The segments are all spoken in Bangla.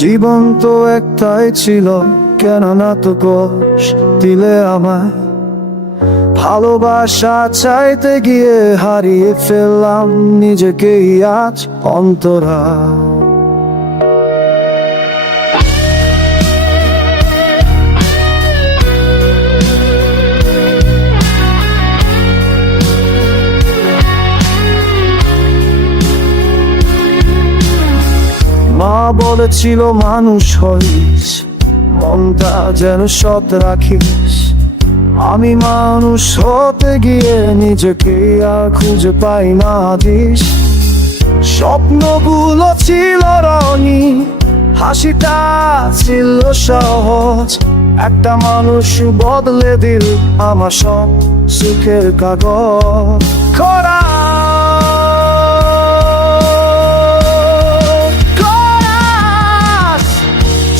জীবন তো একটাই ছিল, কেন না তো কষ্ট দিলে আমায়। ভালোবাসা চাইতে গিয়ে হারিয়ে ফেললাম নিজেকেই আজ অন্তরা। মা বলেছিল মানুষ হইস, মনটা যেন সৎ রাখিস। আমি মানুষ হতে গিয়ে নিজেকে আর খুঁজে পাই না দিস। স্বপ্নগুলো ছিল রঙি, হাসিটা ছিল সহজ। একটা মানুষ বদলে দিল আমার সব সুখের কাগজ। খরা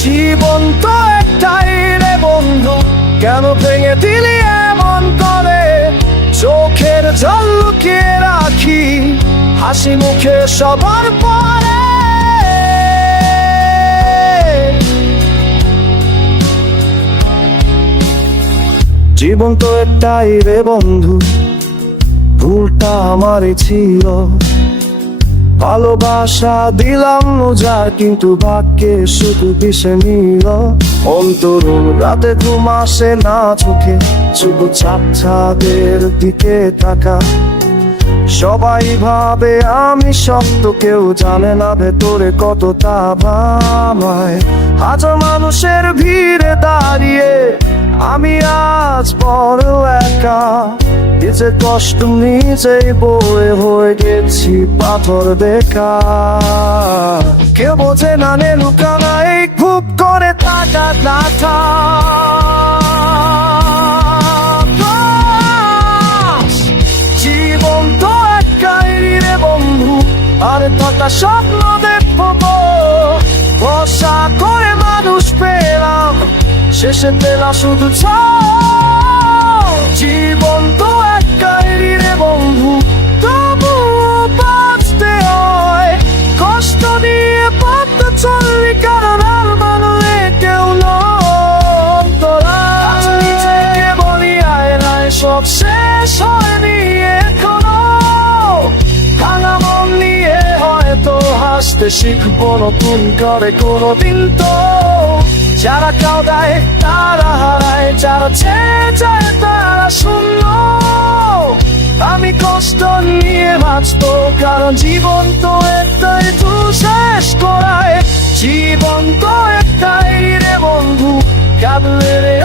জীবন তো একটাই রে বন্ধু, কেন ভেঙে দিলি এমন করে? চোখের জল লুকিয়ে রাখি হাসি মুখে সবার পরে। জীবন তো একটাই রে বন্ধু, ভুলটা আমারই ছিল। ভালোবাসা দিলাম মজার, কিন্তু ভাগ্যে শুধু পিছে নিল। অন্তরুণ রাতে ঘুম আসে না চোখে, শুধু ছাদের দিকে তাকা। সবাই ভাবে আমি শক্ত, কেউ জানে না ভেতরে কতটা ভাবায়। হাজার মানুষের ভিড়ে দাঁড়িয়ে আমি আজ বড় একা। নিজের কষ্ট নিজেই বয়ে হয়ে গেছি পাথর দেখা। কেউ বোঝে না নে লুকানা এই খুব করে থাকা না। জীবন তো একটাই রে বন্ধু, আর থাকা স্বপ্ন দেখবো। ভরসা করে মানুষ পেলাম, শেষে পেলাম শুধু জীবন তো একটাই রে বন্ধু, তবু বাঁচতে হয় কষ্ট নিয়ে। পথে চললি কারণ আর মানলে কেউ নতরা। নিজেকে বলি আয়নায় সব শেষ হয়নি এখনো। ভাঙা মন নিয়ে হয়তো হাসতে শিখবো নতুন করে কোনোদিন। তো যারা কাউদায় তারা হারায়, যারা ছেড়ে যায় তারা শূন্য। আমি কষ্ট নিয়ে বাঁচবো, কারণ জীবন তো একটাই, তু শেষ করায়। জীবন তো একটাই রে বন্ধু, কাঁদলে রে